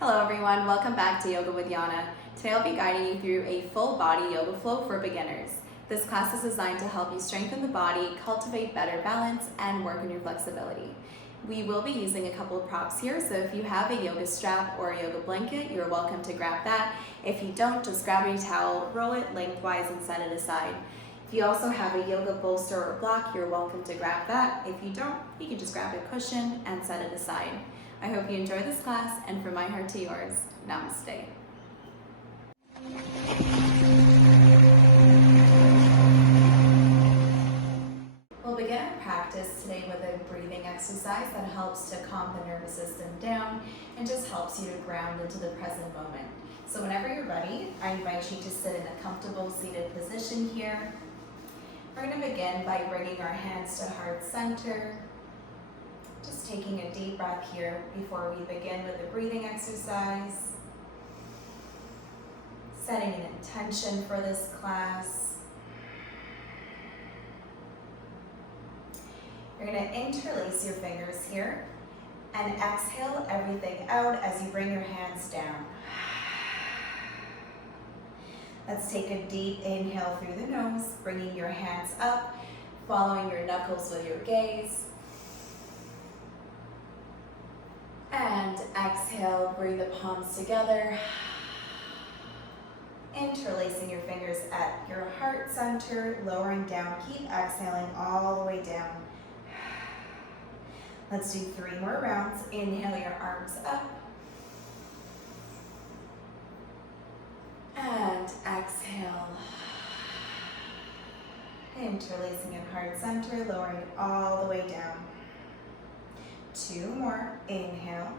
Hello everyone, welcome back to Yoga with Yana. Today I'll be guiding you through a full body yoga flow for beginners. This class is designed to help you strengthen the body, cultivate better balance, and work on your flexibility. We will be using a couple of props here, so if you have a yoga strap or a yoga blanket, you're welcome to grab that. If you don't, just grab a towel, roll it lengthwise, and set it aside. If you also have a yoga bolster or block, you're welcome to grab that. If you don't, you can just grab a cushion and set it aside. I hope you enjoy this class, and from my heart to yours, namaste. We'll begin our practice today with a breathing exercise that helps to calm the nervous system down and just helps you to ground into the present moment. So whenever you're ready, I invite you to sit in a comfortable seated position here. We're going to begin by bringing our hands to heart center. Just taking a deep breath here before we begin with the breathing exercise. Setting an intention for this class. You're going to interlace your fingers here and exhale everything out as you bring your hands down. Let's take a deep inhale through the nose, bringing your hands up, following your knuckles with your gaze. And exhale, bring the palms together. Interlacing your fingers at your heart center, lowering down. Keep exhaling all the way down. Let's do 3 more rounds. Inhale your arms up. And exhale. Interlacing at heart center, lowering it all the way down. 2 more. Inhale.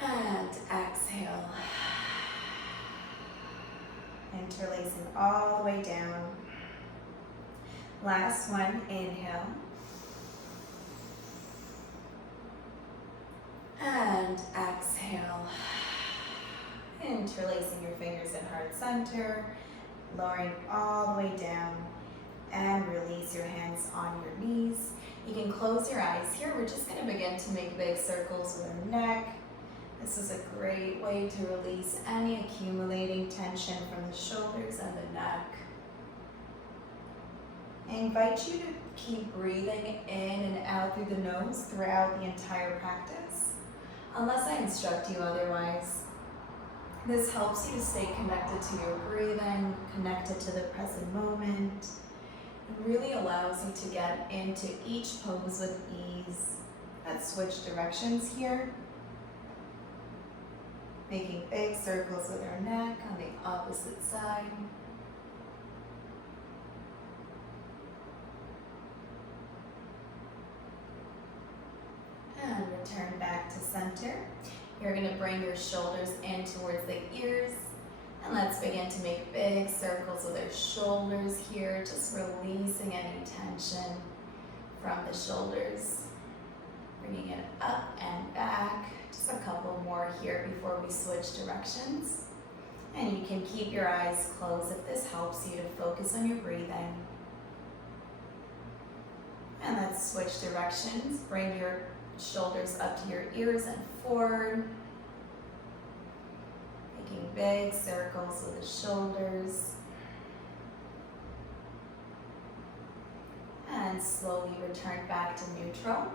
And exhale. Interlacing all the way down. Last one. Inhale. And exhale. Interlacing your fingers at heart center, lowering all the way down. And release your hands on your knees. You can close your eyes here. We're just going to begin to make big circles with our neck. This is a great way to release any accumulating tension from the shoulders and the neck. I invite you to keep breathing in and out through the nose throughout the entire practice, unless I instruct you otherwise. This helps you to stay connected to your breathing, connected to the present moment. It really allows you to get into each pose with ease. Let's switch directions here. Making big circles with our neck on the opposite side. And return back to center. You're going to bring your shoulders in towards the ears. And let's begin to make big circles with our shoulders here, just releasing any tension from the shoulders. Bringing it up and back. Just a couple more here before we switch directions. And you can keep your eyes closed if this helps you to focus on your breathing. And let's switch directions. Bring your shoulders up to your ears and forward. Making big circles with the shoulders. And slowly return back to neutral.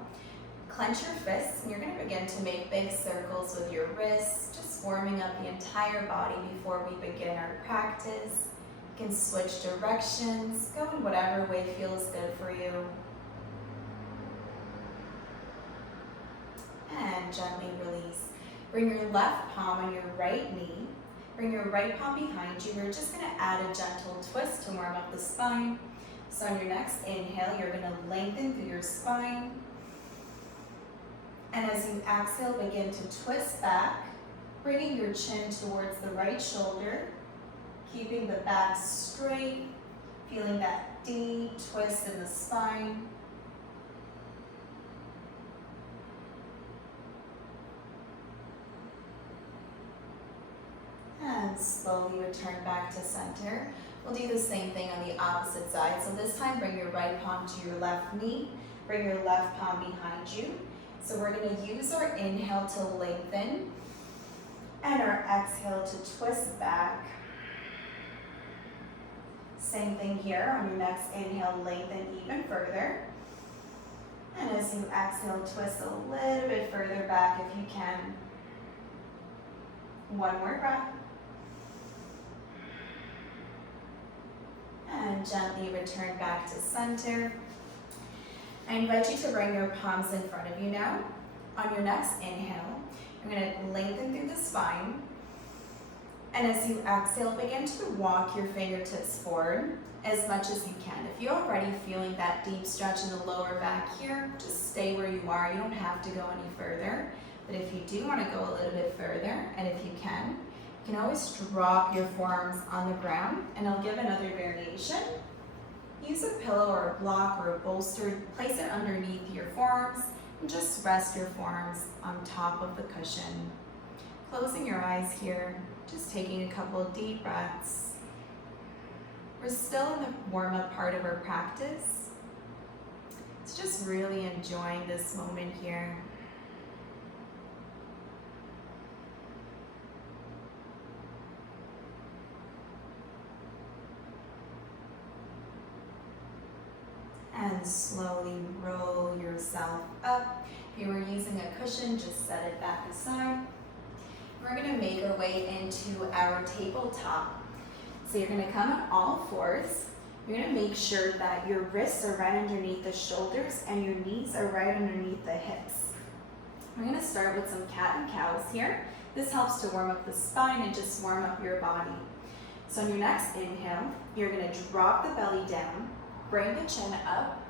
Clench your fists, and you're going to begin to make big circles with your wrists, just warming up the entire body before we begin our practice. You can switch directions, go in whatever way feels good for you. And gently release. Bring your left palm on your right knee. Bring your right palm behind you. We're just going to add a gentle twist to warm up the spine. So on your next inhale, you're going to lengthen through your spine. And as you exhale, begin to twist back, bringing your chin towards the right shoulder, keeping the back straight, feeling that deep twist in the spine. And slowly return back to center. We'll do the same thing on the opposite side. So this time, bring your right palm to your left knee. Bring your left palm behind you. So we're going to use our inhale to lengthen and our exhale to twist back. Same thing here. On your next inhale, lengthen even further. And as you exhale, twist a little bit further back if you can. One more breath. And gently return back to center. I invite you to bring your palms in front of you now. On your next inhale, you're going to lengthen through the spine. And as you exhale, begin to walk your fingertips forward as much as you can. If you're already feeling that deep stretch in the lower back here, just stay where you are. You don't have to go any further. But if you do want to go a little bit further, and if you can always drop your forearms on the ground, and I'll give another variation. Use a pillow or a block or a bolster, place it underneath your forearms, and just rest your forearms on top of the cushion. Closing your eyes here, just taking a couple of deep breaths. We're still in the warm-up part of our practice. It's just really enjoying this moment here. And slowly roll yourself up. If you were using a cushion, just set it back aside. We're going to make our way into our tabletop. So you're going to come on all fours. You're going to make sure that your wrists are right underneath the shoulders and your knees are right underneath the hips. We're going to start with some cat and cows here. This helps to warm up the spine and just warm up your body. So on your next inhale, you're going to drop the belly down, bring the chin up.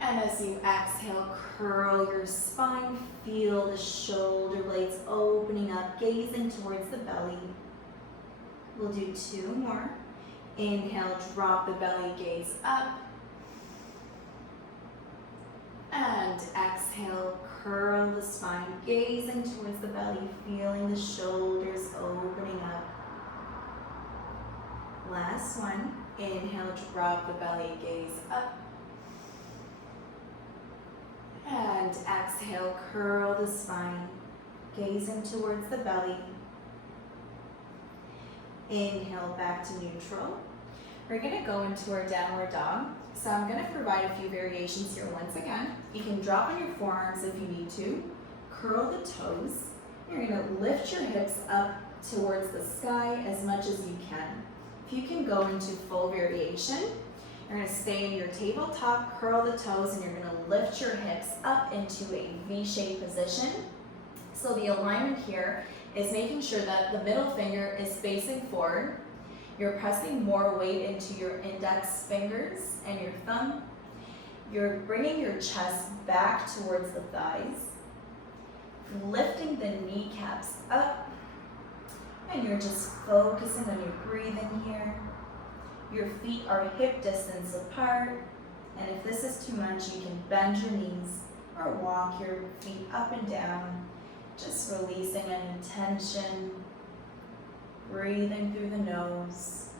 And as you exhale, curl your spine, feel the shoulder blades opening up, gazing towards the belly. We'll do two more. Inhale, drop the belly, gaze up. And exhale, curl the spine, gazing towards the belly, feeling the shoulders opening up. Last one. Inhale, drop the belly, gaze up. And exhale, curl the spine, gazing towards the belly. Inhale, back to neutral. We're going to go into our downward dog. So I'm going to provide a few variations here once again. You can drop on your forearms if you need to. Curl the toes. You're going to lift your hips up towards the sky as much as you can. If you can go into full variation, you're going to stay in your tabletop, curl the toes, and you're going to lift your hips up into a V-shaped position. So the alignment here is making sure that the middle finger is facing forward. You're pressing more weight into your index fingers and your thumb. You're bringing your chest back towards the thighs, lifting the kneecaps up, and you're just focusing on your breathing here. Your feet are hip distance apart, and if this is too much, you can bend your knees or walk your feet up and down, just releasing any tension, breathing through the nose.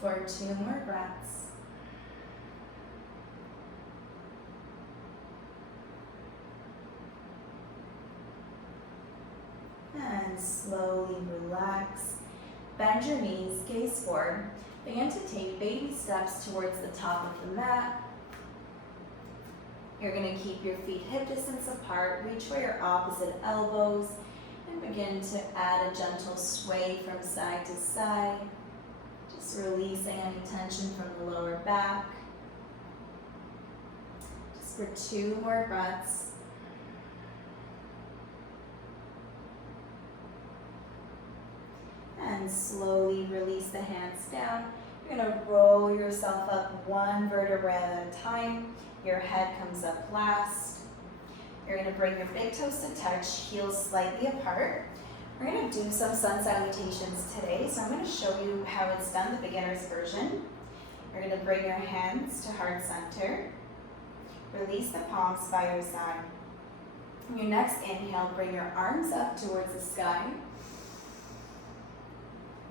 For 2 more breaths. And slowly relax. Bend your knees, gaze forward. Begin to take baby steps towards the top of the mat. You're going to keep your feet hip distance apart, reach for your opposite elbows, and begin to add a gentle sway from side to side. Just releasing any tension from the lower back. Just for 2 more breaths. And slowly release the hands down. You're going to roll yourself up 1 vertebra at a time. Your head comes up last. You're going to bring your big toes to touch, heels slightly apart. We're going to do some sun salutations today, so I'm going to show you how it's done, the beginner's version. You're going to bring your hands to heart center. Release the palms by your side. On your next inhale, bring your arms up towards the sky.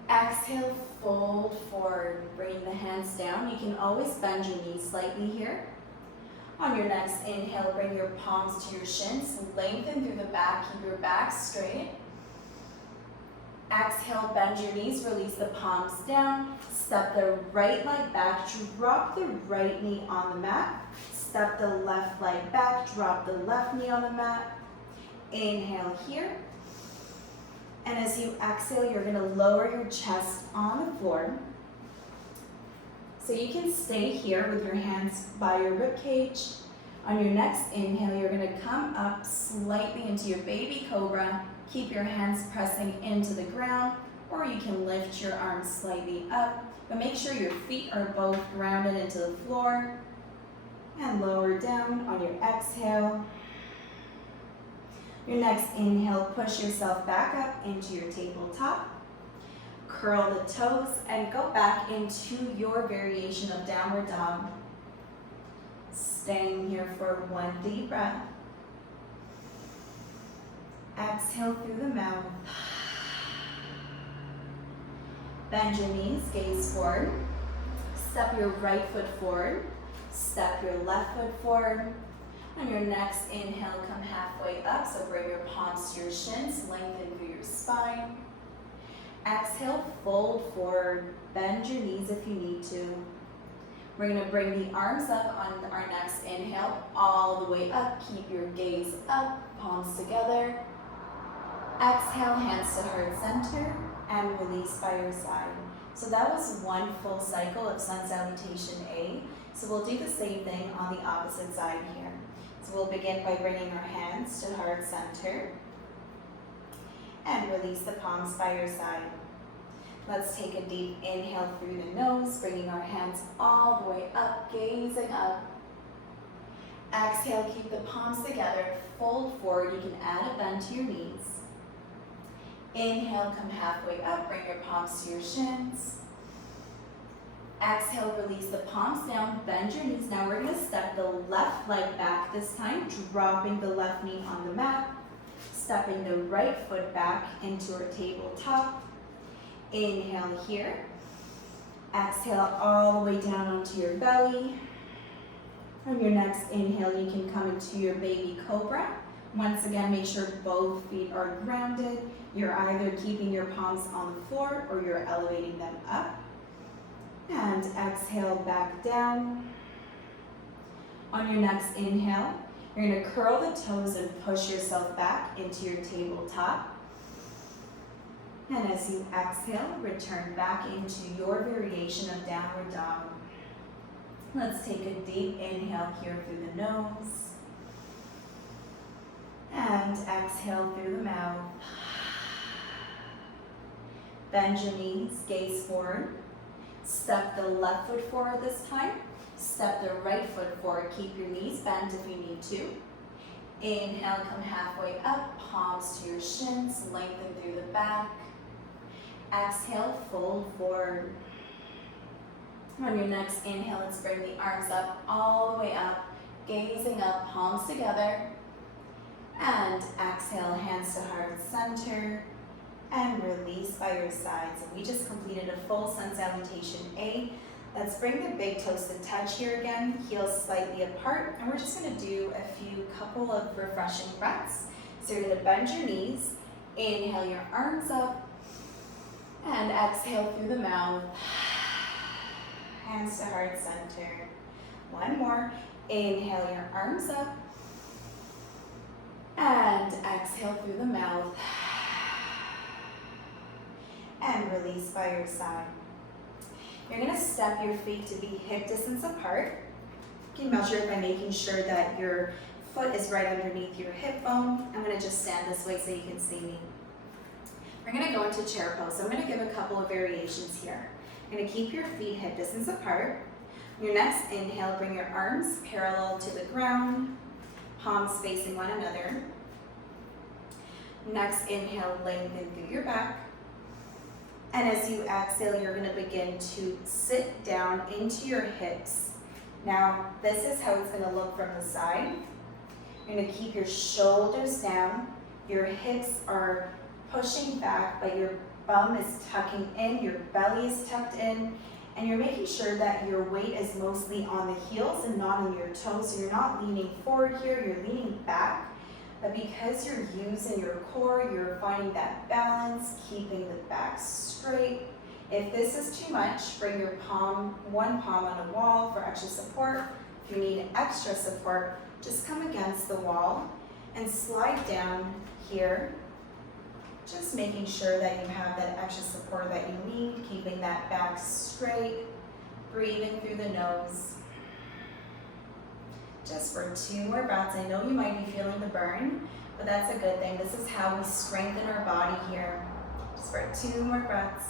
Exhale, fold forward, bringing the hands down. You can always bend your knees slightly here. On your next inhale, bring your palms to your shins, lengthen through the back, keep your back straight. Exhale, bend your knees, release the palms down. Step the right leg back, drop the right knee on the mat. Step the left leg back, drop the left knee on the mat. Inhale here. And as you exhale, you're gonna lower your chest on the floor. So you can stay here with your hands by your rib cage. On your next inhale, you're gonna come up slightly into your baby cobra. Keep your hands pressing into the ground, or you can lift your arms slightly up, but make sure your feet are both grounded into the floor. And lower down on your exhale. Your next inhale, push yourself back up into your tabletop. Curl the toes and go back into your variation of downward dog. Staying here for one deep breath. Exhale through the mouth. Bend your knees, gaze forward. Step your right foot forward. Step your left foot forward. On your next inhale, come halfway up. So bring your palms to your shins, lengthen through your spine. Exhale, fold forward. Bend your knees if you need to. We're gonna bring the arms up on our next inhale, all the way up. Keep your gaze up, palms together. Exhale, hands to heart center, and release by your side. So that was one full cycle of sun salutation A. So we'll do the same thing on the opposite side here. So we'll begin by bringing our hands to heart center, and release the palms by your side. Let's take a deep inhale through the nose, bringing our hands all the way up, gazing up. Exhale, keep the palms together, fold forward. You can add a bend to your knees. Inhale, come halfway up, bring your palms to your shins. Exhale, release the palms down, bend your knees. Now we're gonna step the left leg back this time, dropping the left knee on the mat, stepping the right foot back into our tabletop. Inhale here. Exhale all the way down onto your belly. On your next inhale, you can come into your baby cobra. Once again, make sure both feet are grounded. You're either keeping your palms on the floor or you're elevating them up. And exhale back down. On your next inhale, you're gonna curl the toes and push yourself back into your tabletop. And as you exhale, return back into your variation of downward dog. Let's take a deep inhale here through the nose. And exhale through the mouth. Bend your knees, gaze forward. Step the left foot forward this time. Step the right foot forward. Keep your knees bent if you need to. Inhale, come halfway up, palms to your shins, lengthen through the back. Exhale, fold forward. On your next inhale, let's bring the arms up, all the way up, gazing up, palms together. And exhale, hands to heart center, and release by your sides. And we just completed a full sun salutation A. Let's bring the big toes to touch here again, heels slightly apart, and we're just gonna do a couple of refreshing breaths. So you're gonna bend your knees, inhale your arms up, and exhale through the mouth. Hands to heart center. One more. Inhale your arms up. And exhale through the mouth. And release by your side. You're gonna step your feet to be hip distance apart. You can measure it by making sure that your foot is right underneath your hip bone. I'm gonna just stand this way so you can see me. We're gonna go into chair pose. So I'm gonna give a couple of variations here. You're gonna keep your feet hip distance apart. Your next inhale, bring your arms parallel to the ground, palms facing one another. Next inhale, lengthen through your back. And as you exhale, you're gonna begin to sit down into your hips. Now, this is how it's gonna look from the side. You're gonna keep your shoulders down. Your hips are pushing back, but your bum is tucking in, your belly is tucked in, and you're making sure that your weight is mostly on the heels and not on your toes. So you're not leaning forward here, you're leaning back. But because you're using your core, you're finding that balance, keeping the back straight. If this is too much, bring your one palm on a wall for extra support. If you need extra support, just come against the wall and slide down here. Just making sure that you have that extra support that you need, keeping that back straight, breathing through the nose. Just for 2 more breaths. I know you might be feeling the burn, but that's a good thing. This is how we strengthen our body here. Just for 2 more breaths.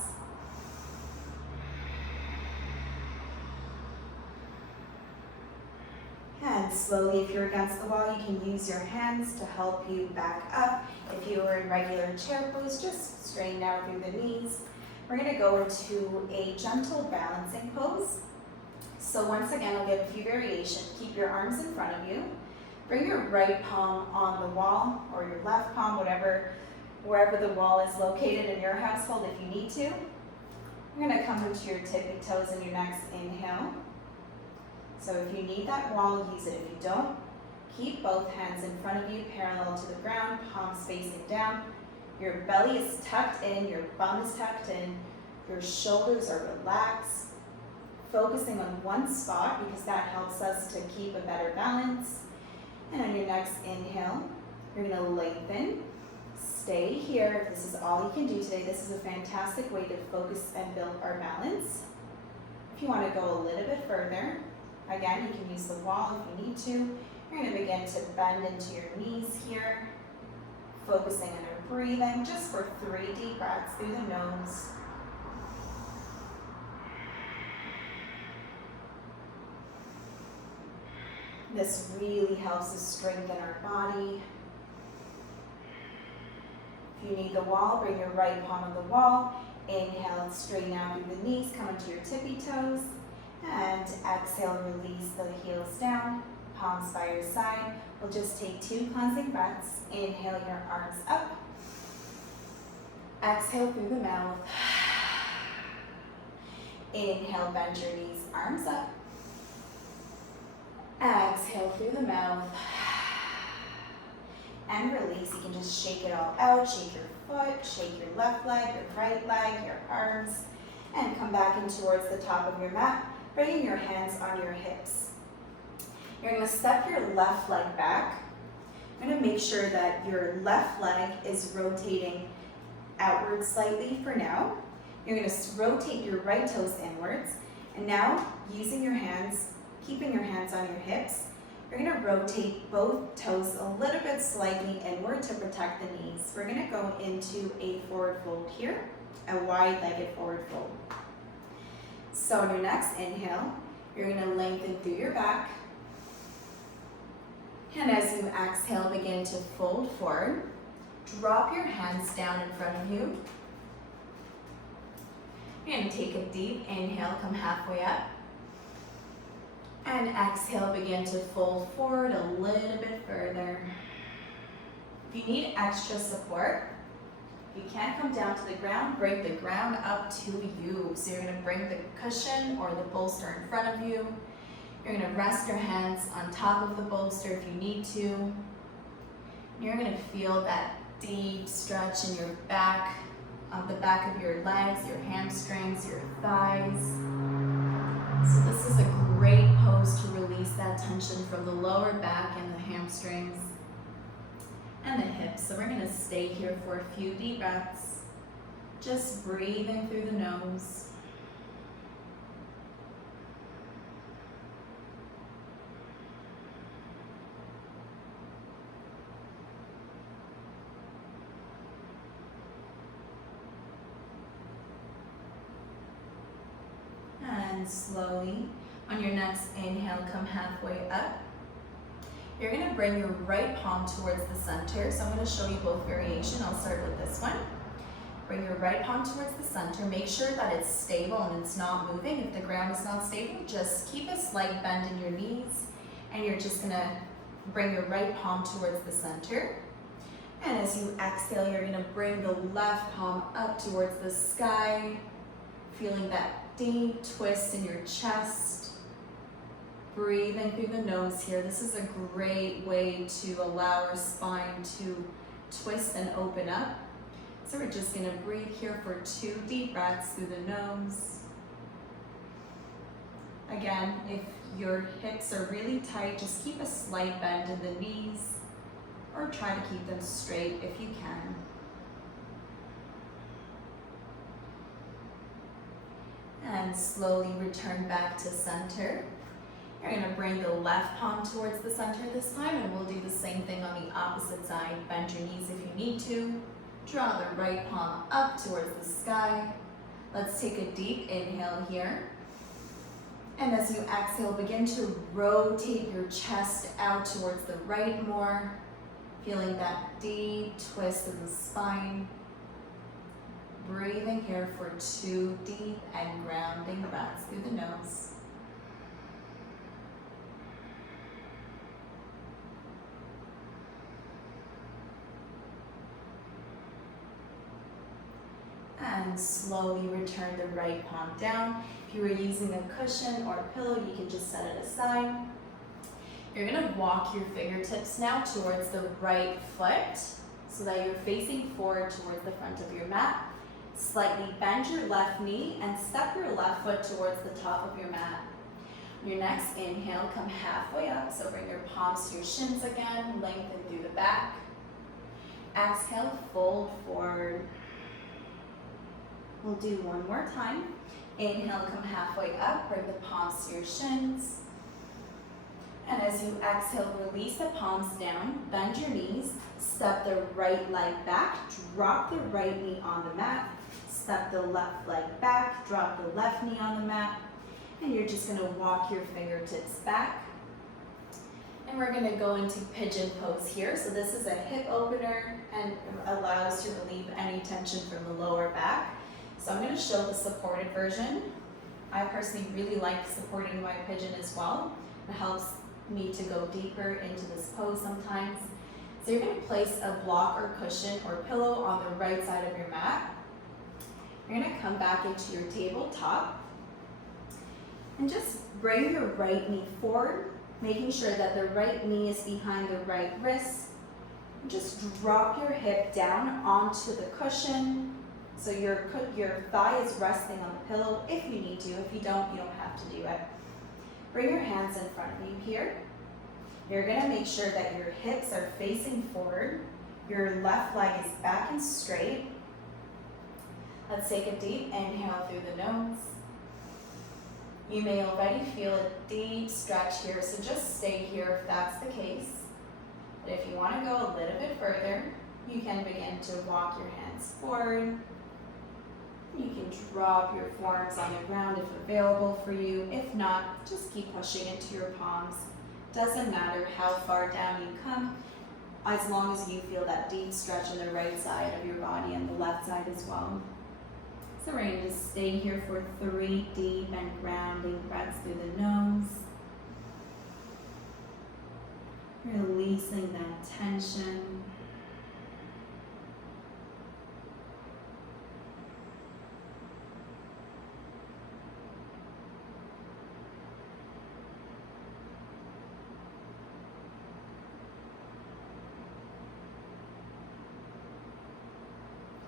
And slowly, if you're against the wall, you can use your hands to help you back up. If you were in regular chair pose, just straighten out through the knees. We're gonna go into a gentle balancing pose. So once again, I'll give a few variations. Keep your arms in front of you. Bring your right palm on the wall, or your left palm, wherever the wall is located in your household if you need to. You're gonna come into your tippy toes in your next inhale. So if you need that wall, use it. If you don't, keep both hands in front of you, parallel to the ground, palms facing down. Your belly is tucked in, your bum is tucked in, your shoulders are relaxed. Focusing on one spot because that helps us to keep a better balance. And on your next inhale, you're gonna lengthen. Stay here. If this is all you can do today, this is a fantastic way to focus and build our balance. If you wanna go a little bit further, again, you can use the wall if you need to. You're gonna begin to bend into your knees here, focusing on your breathing, just for 3 deep breaths through the nose. This really helps us strengthen our body. If you need the wall, bring your right palm on the wall. Inhale, straighten out through the knees, come into your tippy toes. And exhale, release the heels down, palms by your side. We'll just take 2 cleansing breaths. Inhale your arms up. Exhale through the mouth. Inhale, bend your knees, arms up. Exhale through the mouth. And release. You can just shake it all out. Shake your foot, shake your left leg, your right leg, your arms. And come back in towards the top of your mat, bringing your hands on your hips. You're going to step your left leg back. You're going to make sure that your left leg is rotating outwards slightly for now. You're going to rotate your right toes inwards. And now, using your hands, keeping your hands on your hips, you're going to rotate both toes a little bit slightly inward to protect the knees. We're going to go into a forward fold here, a wide-legged forward fold. So on your next inhale, you're going to lengthen through your back. And as you exhale, begin to fold forward. Drop your hands down in front of you. You're going to take a deep inhale, come halfway up. And exhale, begin to fold forward a little bit further. If you need extra support, you can't come down to the ground, bring the ground up to you. So you're going to bring the cushion or the bolster in front of you. You're going to rest your hands on top of the bolster if you need to. You're going to feel that deep stretch in your back, on the back of your legs, your hamstrings, your thighs. So this is a great pose to release that tension from the lower back and the hamstrings and the hips. So we're going to stay here for a few deep breaths, just breathing through the nose. And slowly, on your next inhale, come halfway up. You're going to bring your right palm towards the center. So I'm going to show you both variations. I'll start with this one. Bring your right palm towards the center. Make sure that it's stable and it's not moving. If the ground is not stable, just keep a slight bend in your knees. And you're just going to bring your right palm towards the center. And as you exhale, you're gonna bring the left palm up towards the sky, feeling that deep twist in your chest. Breathing through the nose here. This is a great way to allow our spine to twist and open up. So we're just gonna breathe here for 2 deep breaths through the nose. Again, if your hips are really tight, just keep a slight bend in the knees or try to keep them straight if you can. And slowly return back to center. You're gonna bring the left palm towards the center this time, and we'll do the same thing on the opposite side. Bend your knees if you need to. Draw the right palm up towards the sky. Let's take a deep inhale here. And as you exhale, begin to rotate your chest out towards the right more, feeling that deep twist in the spine. Breathing here for 2 deep and grounding breaths through the nose. And slowly return the right palm down. If you were using a cushion or a pillow, you can just set it aside. You're gonna walk your fingertips now towards the right foot so that you're facing forward towards the front of your mat. Slightly bend your left knee and step your left foot towards the top of your mat. On your next inhale, come halfway up, so bring your palms to your shins again, lengthen through the back. Exhale, fold forward. We'll do one more time. Inhale, come halfway up, bring the palms to your shins. And as you exhale, release the palms down, bend your knees, step the right leg back, drop the right knee on the mat, step the left leg back, drop the left knee on the mat, and you're just gonna walk your fingertips back. And we're gonna go into pigeon pose here. So this is a hip opener and allows to relieve any tension from the lower back. So I'm gonna show the supported version. I personally really like supporting my pigeon as well. It helps me to go deeper into this pose sometimes. So you're gonna place a block or cushion or pillow on the right side of your mat. You're gonna come back into your tabletop and just bring your right knee forward, making sure that the right knee is behind the right wrist. Just drop your hip down onto the cushion. So your thigh is resting on the pillow if you need to. If you don't have to do it. Bring your hands in front of you here. You're gonna make sure that your hips are facing forward. Your left leg is back and straight. Let's take a deep inhale through the nose. You may already feel a deep stretch here, so just stay here if that's the case. But if you wanna go a little bit further, you can begin to walk your hands forward. You can drop your forearms on the ground if available for you. If not, just keep pushing into your palms. Doesn't matter how far down you come, as long as you feel that deep stretch on the right side of your body and the left side as well. So we're going to just stay here for 3 deep and grounding breaths through the nose. Releasing that tension.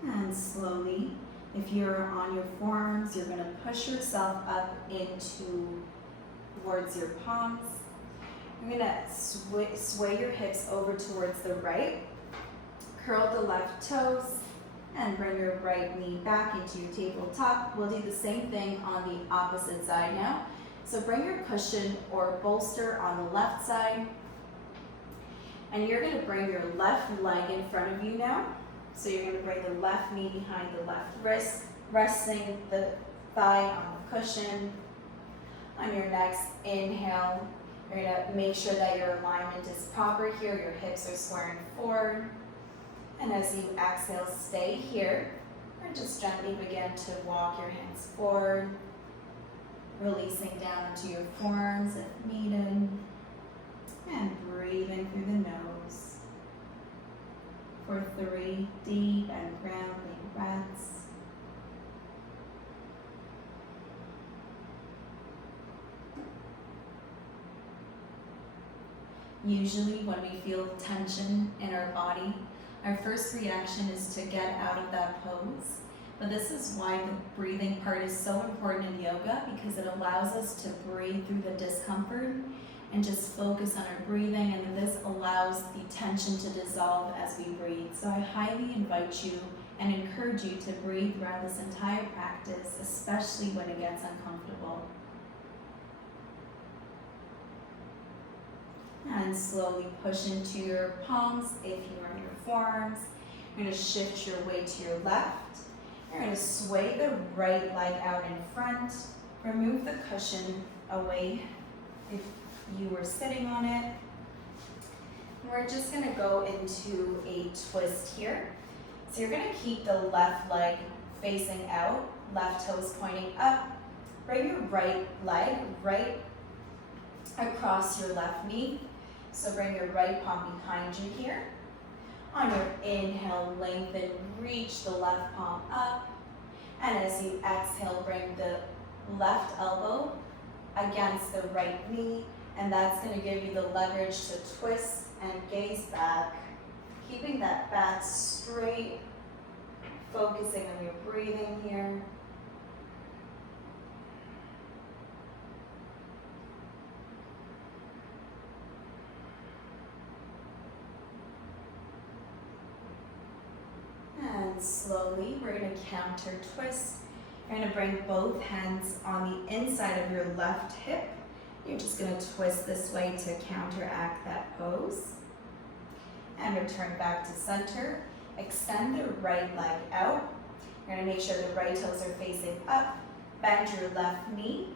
And slowly, if you're on your forearms, you're going to push yourself up towards your palms. You're going to sway your hips over towards the right. Curl the left toes and bring your right knee back into your tabletop. We'll do the same thing on the opposite side now. So bring your cushion or bolster on the left side. And you're going to bring your left leg in front of you now. So you're going to bring the left knee behind the left wrist, resting the thigh on the cushion. On your next inhale, you're going to make sure that your alignment is proper here. Your hips are squaring forward. And as you exhale, stay here. Or just gently begin to walk your hands forward, releasing down into your forearms if needed. And breathing through the nose for Usually when we feel tension in our body, our first reaction is to get out of that pose. But this is why the breathing part is so important in yoga, because it allows us to breathe through the discomfort and just focus on our breathing, and then this allows the tension to dissolve as we breathe. So I highly invite you and encourage you to breathe throughout this entire practice, especially when it gets uncomfortable. And slowly push into your palms. If you are in your forearms, you're going to shift your weight to your left. You're going to sway the right leg out in front. Remove the cushion away if you were sitting on it. We're just going to go into a twist here. So you're going to keep the left leg facing out, left toes pointing up. Bring your right leg right across your left knee. So bring your right palm behind you here. On your inhale, lengthen, reach the left palm up. And as you exhale, bring the left elbow against the right knee. And that's going to give you the leverage to twist and gaze back. Keeping that back straight, focusing on your breathing here. And slowly, we're going to counter twist. You're going to bring both hands on the inside of your left hip. You're just going to twist this way to counteract that pose. And return back to center. Extend the right leg out. You're going to make sure the right toes are facing up. Bend your left knee.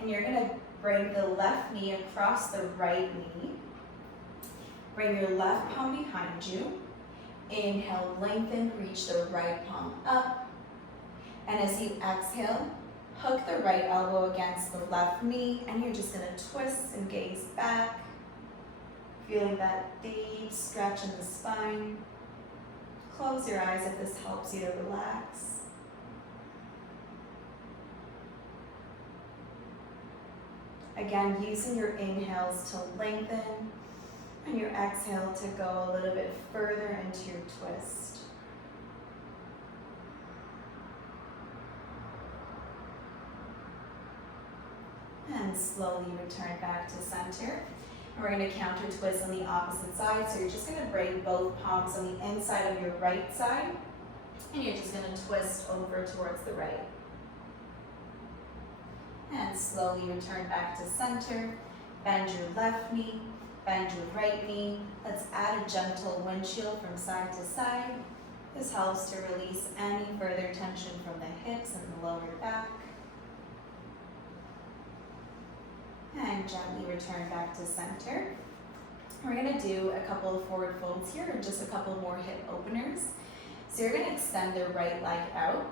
And you're going to bring the left knee across the right knee. Bring your left palm behind you. Inhale, lengthen, reach the right palm up. And as you exhale, hook the right elbow against the left knee, and you're just going to twist and gaze back, feeling that deep stretch in the spine. Close your eyes if this helps you to relax. Again, using your inhales to lengthen, and your exhale to go a little bit further into your twist. And slowly return back to center. And we're going to counter twist on the opposite side. So you're just going to bring both palms on the inside of your right side. And you're just going to twist over towards the right. And slowly return back to center. Bend your left knee. Bend your right knee. Let's add a gentle windshield from side to side. This helps to release any further tension from the hips and the lower back. And gently return back to center. We're going to do a couple of forward folds here, and just a couple more hip openers. So you're going to extend the right leg out,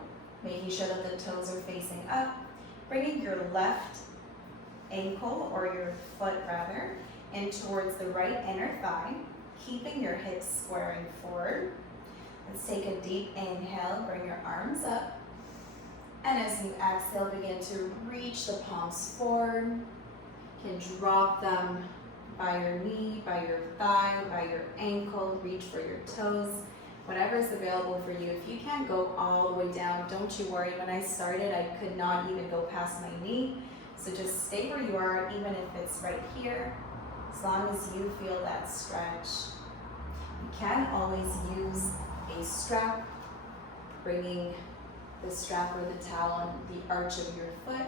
making sure that the toes are facing up, bringing your left ankle, or your foot rather, in towards the right inner thigh, keeping your hips squaring forward. Let's take a deep inhale, bring your arms up. And as you exhale, begin to reach the palms forward. You can drop them by your knee, by your thigh, by your ankle, reach for your toes, whatever is available for you. If you can't go all the way down, don't you worry. When I started, I could not even go past my knee. So just stay where you are, even if it's right here, as long as you feel that stretch. You can always use a strap, bringing the strap or the towel on the arch of your foot,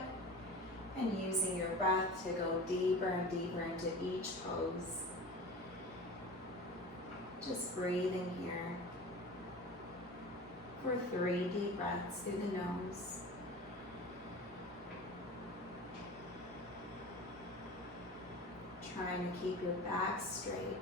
and using your breath to go deeper and deeper into each pose. Just breathing here for 3 deep breaths through the nose. Trying to keep your back straight.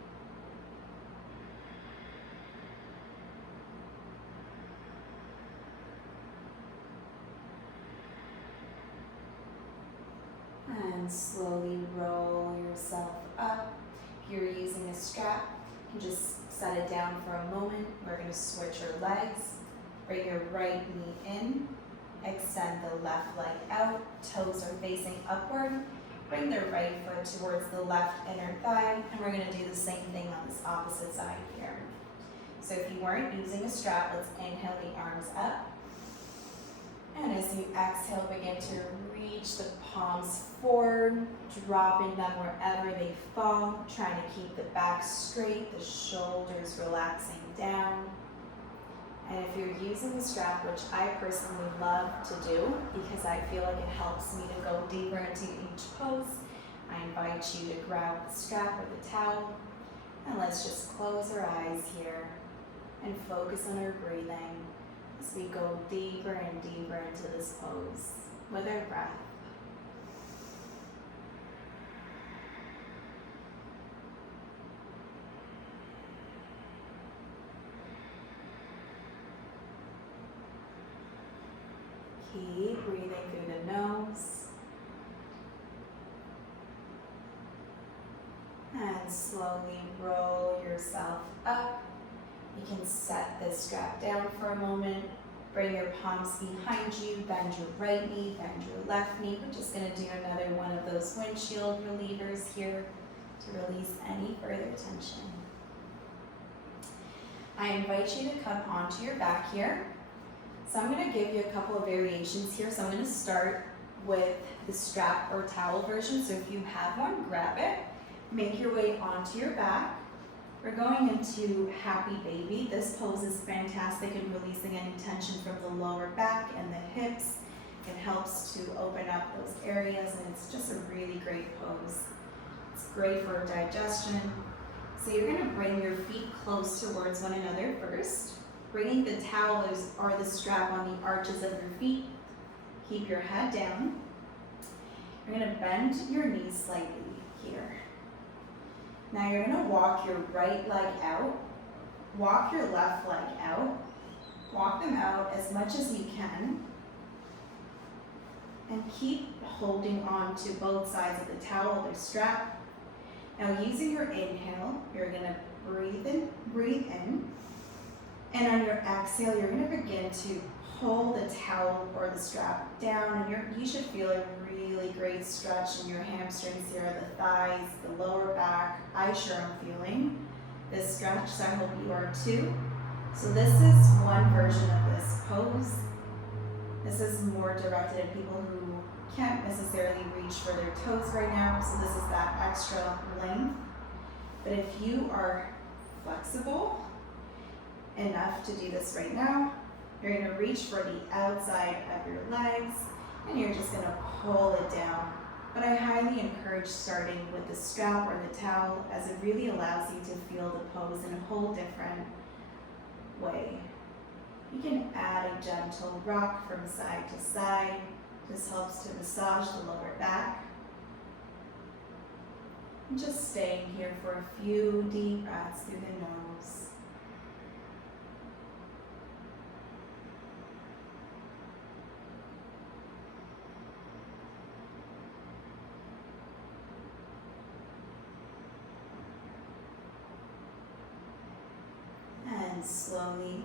And slowly roll yourself up. If you're using a strap, you can just set it down for a moment. We're going to switch your legs. Bring your right knee in. Extend the left leg out. Toes are facing upward. bring their right foot towards the left inner thigh, and we're gonna do the same thing on this opposite side here. So if you weren't using a strap, let's inhale the arms up. And as you exhale, begin to reach the palms forward, dropping them wherever they fall, trying to keep the back straight, the shoulders relaxing down. And if you're using the strap, which I personally love to do because I feel like it helps me to go deeper into each pose, I invite you to grab the strap or the towel, and let's just close our eyes here and focus on our breathing as we go deeper and deeper into this pose with our breath. Keep breathing through the nose. And slowly roll yourself up. You can set this strap down for a moment. Bring your palms behind you, bend your right knee, bend your left knee. We're just gonna do another one of those windshield relievers here to release any further tension. I invite you to come onto your back here. So I'm gonna give you a couple of variations here. So I'm gonna start with the strap or towel version. So if you have one, grab it. Make your way onto your back. We're going into Happy Baby. This pose is fantastic in releasing any tension from the lower back and the hips. It helps to open up those areas, and it's just a really great pose. It's great for digestion. So you're gonna bring your feet close towards one another first. Bringing the towel or the strap on the arches of your feet. Keep your head down. You're gonna bend your knees slightly here. Now you're gonna walk your right leg out, walk your left leg out, walk them out as much as you can, and keep holding on to both sides of the towel or strap. Now using your inhale, you're gonna breathe in, and on your exhale, you're gonna begin to pull the towel or the strap down, and you should feel a really great stretch in your hamstrings here, the thighs, the lower back. I sure am feeling this stretch, so I hope you are too. So this is one version of this pose. This is more directed at people who can't necessarily reach for their toes right now, so this is that extra length. But if you are flexible enough to do this right now, you're gonna reach for the outside of your legs, and you're just gonna pull it down. But I highly encourage starting with the strap or the towel, as it really allows you to feel the pose in a whole different way. You can add a gentle rock from side to side. This helps to massage the lower back. And just staying here for a few deep breaths through the nose. And slowly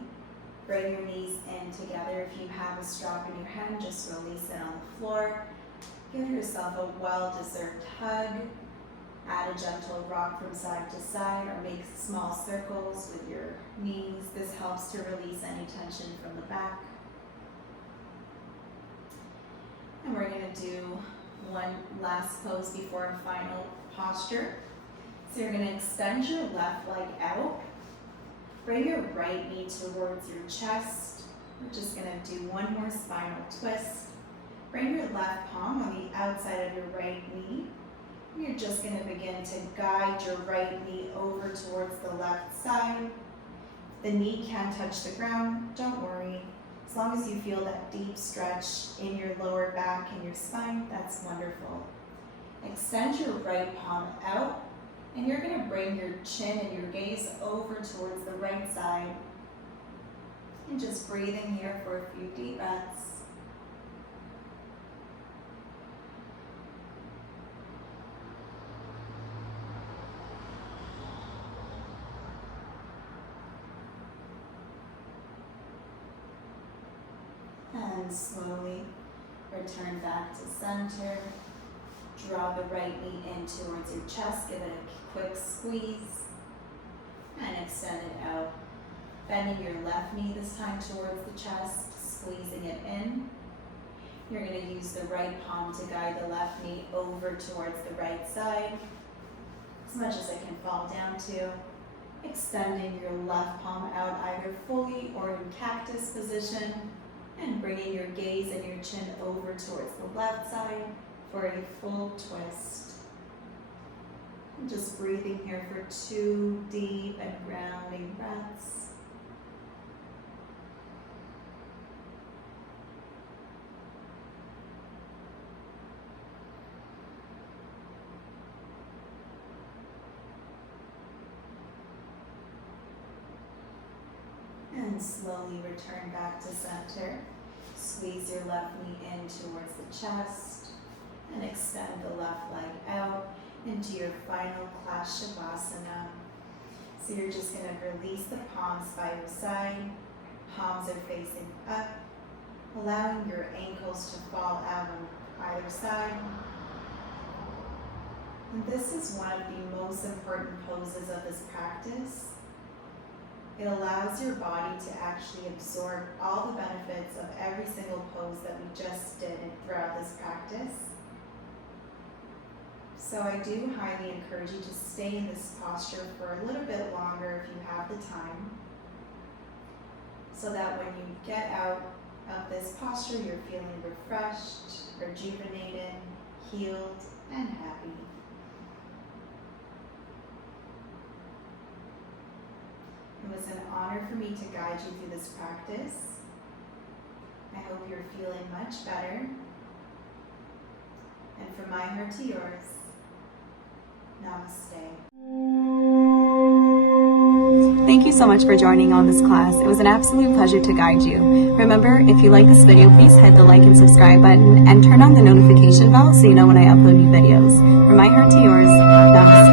bring your knees in together. If you have a strap in your hand, just release it on the floor. Give yourself a well-deserved hug. Add a gentle rock from side to side, or make small circles with your knees. This helps to release any tension from the back. And we're going to do one last pose before a final posture. So you're going to extend your left leg out. Bring your right knee towards your chest. We're just gonna do one more spinal twist. Bring your left palm on the outside of your right knee. You're just gonna begin to guide your right knee over towards the left side. The knee can touch the ground, don't worry. As long as you feel that deep stretch in your lower back and your spine, that's wonderful. Extend your right palm out. And you're going to bring your chin and your gaze over towards the right side. And just breathing here for a few deep breaths. And slowly return back to center. Draw the right knee in towards your chest, give it a quick squeeze, and extend it out. Bending your left knee this time towards the chest, squeezing it in. You're going to use the right palm to guide the left knee over towards the right side, as much as it can fall down to. Extending your left palm out either fully or in cactus position, and bringing your gaze and your chin over towards the left side for a full twist. And just breathing here for 2 deep and grounding breaths. And slowly return back to center. Squeeze your left knee in towards the chest and extend the left leg out into your final class Savasana. So you're just going to release the palms by your side. Palms are facing up, allowing your ankles to fall out on either side. And this is one of the most important poses of this practice. It allows your body to actually absorb all the benefits of every single pose that we just did throughout this practice. So I do highly encourage you to stay in this posture for a little bit longer if you have the time, so that when you get out of this posture, you're feeling refreshed, rejuvenated, healed, and happy. It was an honor for me to guide you through this practice. I hope you're feeling much better. And from my heart to yours, namaste. Thank you so much for joining on this class. It was an absolute pleasure to guide you. Remember, if you like this video, please hit the like and subscribe button and turn on the notification bell so you know when I upload new videos. From my heart to yours, namaste.